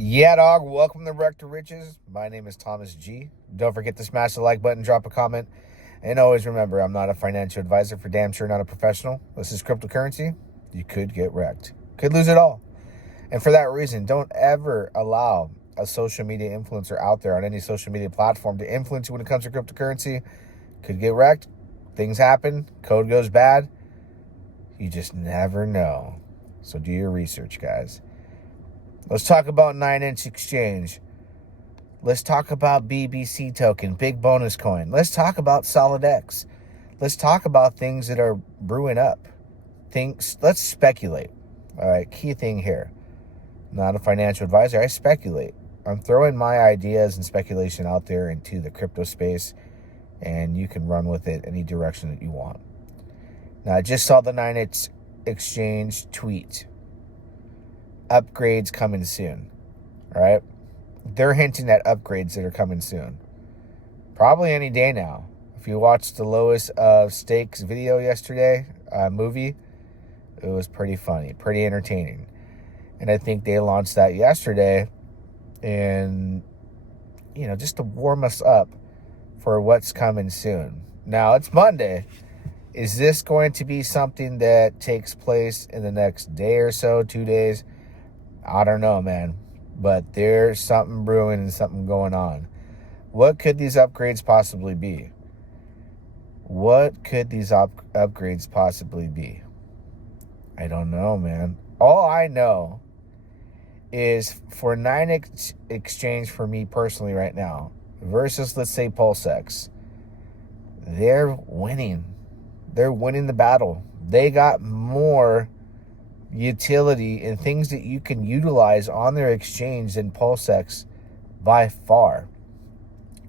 Yeah, dog. Welcome to Wreck to Riches. My name is Thomas G. Don't forget to smash the like button, drop a comment, and always remember, I'm not a financial advisor, for damn sure not a professional. This is cryptocurrency. You could get wrecked. Could lose it all. And for that reason, don't ever allow a social media influencer out there on any social media platform to influence you when it comes to cryptocurrency. Could get wrecked. Things happen. Code goes bad. You just never know. So do your research, guys. Let's talk about 9-inch exchange. Let's talk about BBC token, big bonus coin. Let's talk about SOLIDX. Let's talk about things that are brewing up. Let's speculate. All right, key thing here. Not a financial advisor, I speculate. I'm throwing my ideas and speculation out there into the crypto space, and you can run with it any direction that you want. Now, I just saw the 9-inch exchange tweet. Upgrades coming soon. All right? They're hinting at upgrades that are coming soon. Probably any day now. If you watched the Lois of Stakes video yesterday, movie, it was pretty funny, pretty entertaining. And I think they launched that yesterday and, just to warm us up for what's coming soon. Now, it's Monday. Is this going to be something that takes place in the next day or so, 2 days? I don't know, man. But there's something brewing and something going on. What could these upgrades possibly be? What could these upgrades possibly be? I don't know, man. All I know is for 9-inch exchange for me personally right now versus, let's say, PulseX, they're winning. They're winning the battle. They got more utility and things that you can utilize on their exchange than PulseX by far.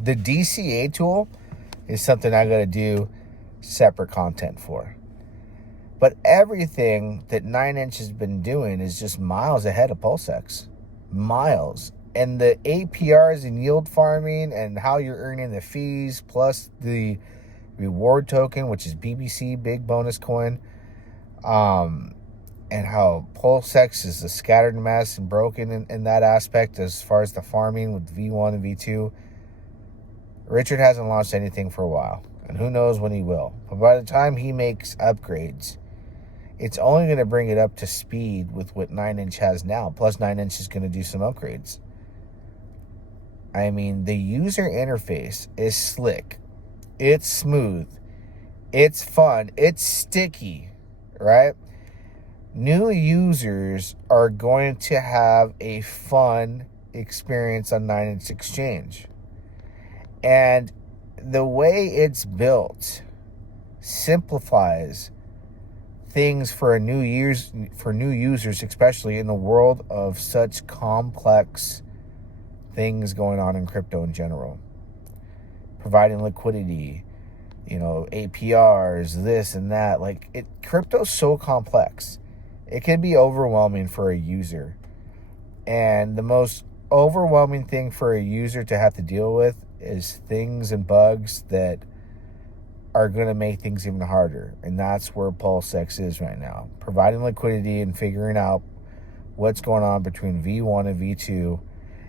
The DCA tool is something I got to do separate content for. But everything that 9-inch has been doing is just miles ahead of PulseX. Miles. And the APRs and yield farming and how you're earning the fees plus the reward token, which is BBC, big bonus coin, and how PulseX is a scattered mess and broken in that aspect as far as the farming with V1 and V2. Richard hasn't launched anything for a while, and who knows when he will. But by the time he makes upgrades, it's only going to bring it up to speed with what 9-inch has now. Plus 9-inch is going to do some upgrades. I mean, the user interface is slick. It's smooth. It's fun. It's sticky, right? New users are going to have a fun experience on 9-inch exchange. And the way it's built simplifies things for new users, especially in the world of such complex things going on in crypto in general. Providing liquidity, APRs, this and that. Crypto's so complex. It can be overwhelming for a user. And the most overwhelming thing for a user to have to deal with is things and bugs that are going to make things even harder. And that's where PulseX is right now. Providing liquidity and figuring out what's going on between V1 and V2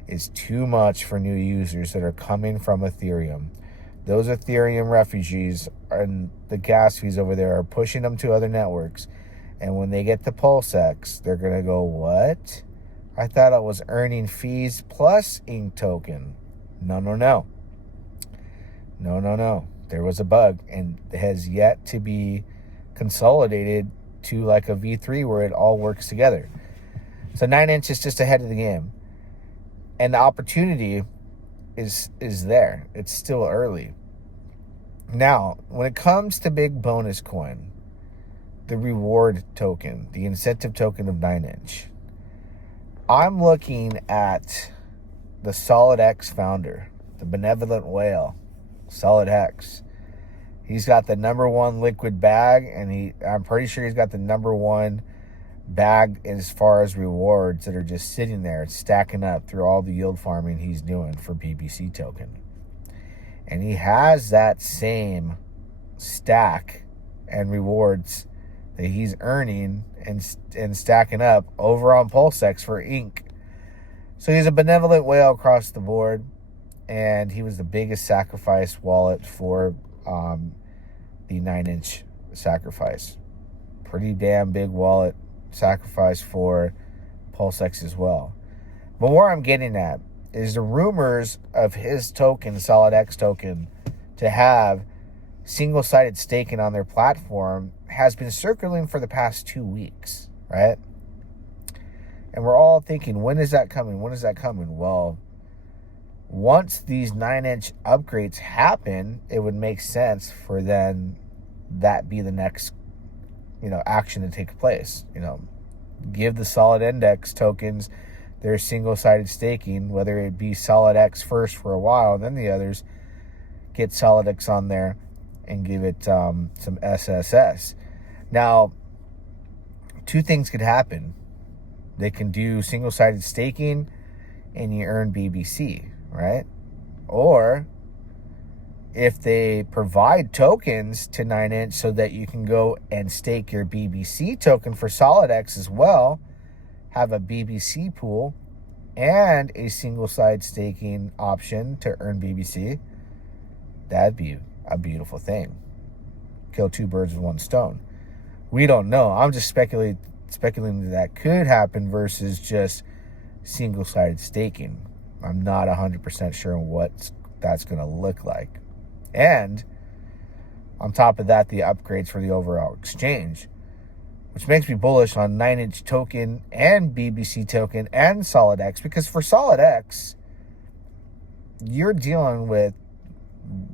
is too much for new users that are coming from Ethereum. Those Ethereum refugees and the gas fees over there are pushing them to other networks. And when they get to PulseX, they're going to go, what? I thought I was earning fees plus ink token. No. There was a bug, and it has yet to be consolidated to like a V3 where it all works together. So 9-inch is just ahead of the game. And the opportunity is there. It's still early. Now, when it comes to big bonus coin, the reward token, the incentive token of 9-inch, I'm looking at the SolidX founder, the benevolent whale, SolidX. He's got the number one liquid bag, and I'm pretty sure he's got the number one bag as far as rewards that are just sitting there stacking up through all the yield farming he's doing for BBC token. And he has that same stack and rewards that he's earning and stacking up over on PulseX for ink. So he's a benevolent whale across the board, and he was the biggest sacrifice wallet for the 9-inch sacrifice. Pretty damn big wallet sacrifice for PulseX as well. But where I'm getting at is the rumors of his token, SOLIDX token, to have single-sided staking on their platform has been circling for the past 2 weeks, right? And we're all thinking, when is that coming? When is that coming? Well, once these 9-inch upgrades happen, it would make sense for then that be the next, action to take place. Give the Solid Index tokens their single-sided staking, whether it be SolidX first for a while, then the others get SolidX on there and give it some SSS. Now, two things could happen. They can do single-sided staking and you earn BBC, right? Or if they provide tokens to 9-inch so that you can go and stake your BBC token for SolidX as well, have a BBC pool and a single-side staking option to earn BBC, that'd be a beautiful thing. Kill two birds with one stone. We don't know. I'm just speculating that could happen versus just single-sided staking. I'm not 100% sure what that's going to look like. And on top of that, the upgrades for the overall exchange, which makes me bullish on 9-inch token and BBC token and SolidX, because for SolidX, you're dealing with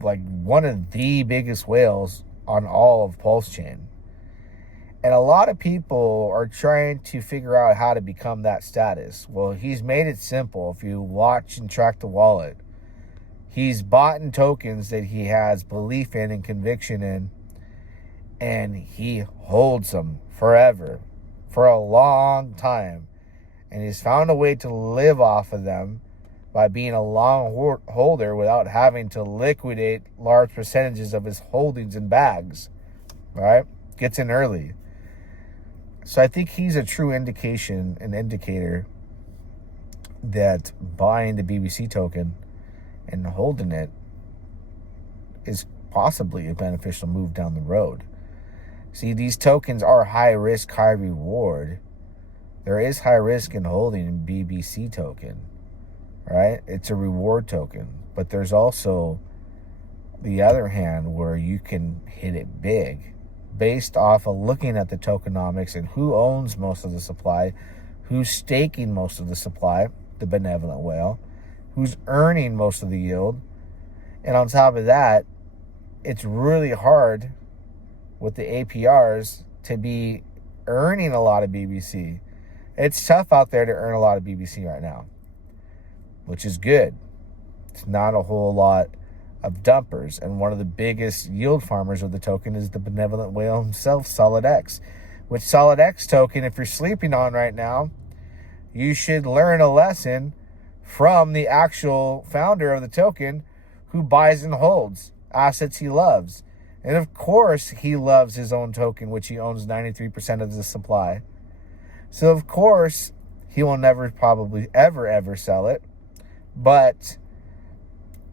like one of the biggest whales on all of Pulsechain. And a lot of people are trying to figure out how to become that status. Well, he's made it simple. If you watch and track the wallet, he's bought in tokens that he has belief in and conviction in, and he holds them forever, for a long time. And he's found a way to live off of them by being a long holder without having to liquidate large percentages of his holdings in bags, right? Gets in early. So I think he's a true indicator that buying the BBC token and holding it is possibly a beneficial move down the road. See, these tokens are high risk, high reward. There is high risk in holding a BBC token, right? It's a reward token. But there's also the other hand where you can hit it big based off of looking at the tokenomics and who owns most of the supply, who's staking most of the supply, the benevolent whale, who's earning most of the yield. And on top of that, it's really hard with the APRs to be earning a lot of BBC. It's tough out there to earn a lot of BBC right now, which is good. It's not a whole lot of dumpers. And one of the biggest yield farmers of the token is the benevolent whale himself, SolidX. Which SolidX token, if you're sleeping on right now, you should learn a lesson from the actual founder of the token who buys and holds assets he loves. And of course, he loves his own token, which he owns 93% of the supply. So of course, he will never probably ever sell it. But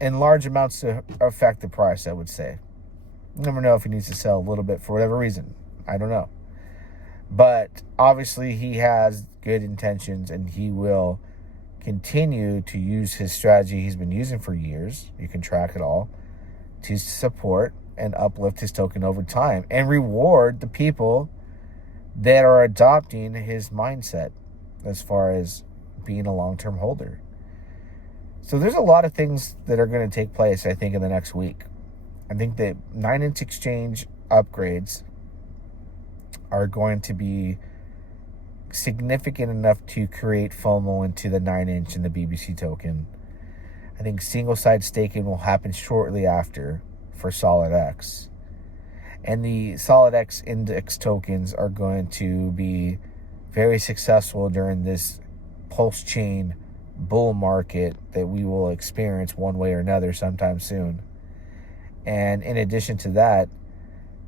in large amounts to affect the price, I would say. You never know if he needs to sell a little bit for whatever reason. I don't know. But obviously he has good intentions and he will continue to use his strategy he's been using for years. You can track it all, to support and uplift his token over time and reward the people that are adopting his mindset as far as being a long-term holder. So there's a lot of things that are going to take place, I think, in the next week. I think that 9-inch exchange upgrades are going to be significant enough to create FOMO into the 9-inch and the BBC token. I think single-side staking will happen shortly after for SolidX. And the SolidX index tokens are going to be very successful during this Pulsechain bull market that we will experience one way or another sometime soon. And in addition to that,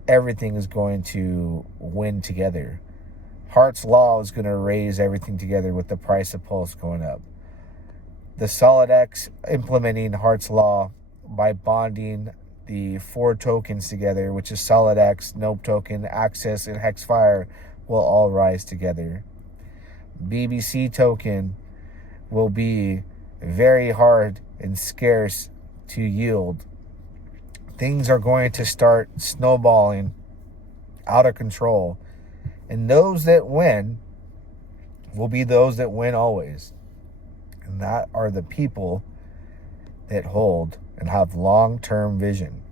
everything is going to win together. Hart's Law is going to raise everything together with the price of Pulse going up. the Solidex implementing Hart's Law by bonding the 4 tokens together, which is Solidex, Nope Token, Access, and Hexfire, will all rise together. BBC token will be very hard and scarce to yield. Things are going to start snowballing out of control. And those that win will be those that win always. And that are the people that hold and have long-term vision.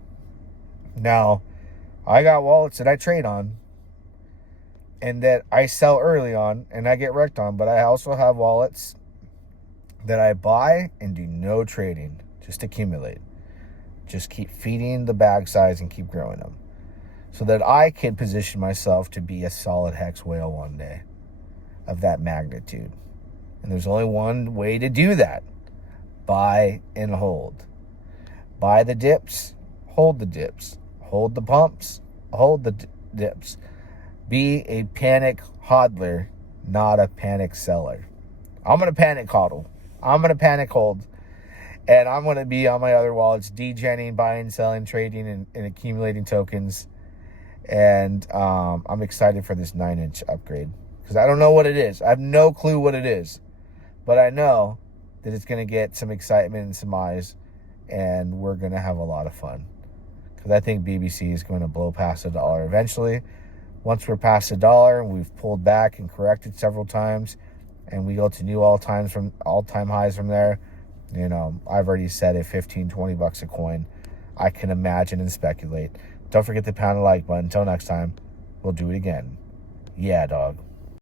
Now, I got wallets that I trade on and that I sell early on and I get wrecked on, but I also have wallets that I buy and do no trading, just accumulate. Just keep feeding the bag size and keep growing them so that I can position myself to be a solid hex whale one day of that magnitude. And there's only one way to do that. Buy and hold. Buy the dips, hold the dips. Hold the pumps, hold the dips. Be a panic hodler, not a panic seller. I'm going to panic hodl. I'm going to panic hold. And I'm going to be on my other wallets, degenning, buying, selling, trading, and accumulating tokens. And I'm excited for this 9-inch upgrade. Because I don't know what it is. I have no clue what it is. But I know that it's going to get some excitement and some eyes. And we're going to have a lot of fun. Because I think BBC is going to blow past $1 eventually. Once we're past $1, and we've pulled back and corrected several times. And we go to new all-time highs from there. You know, I've already said it, 15, 20 bucks a coin. I can imagine and speculate. Don't forget to pound the like button. Until next time, we'll do it again. Yeah, dog.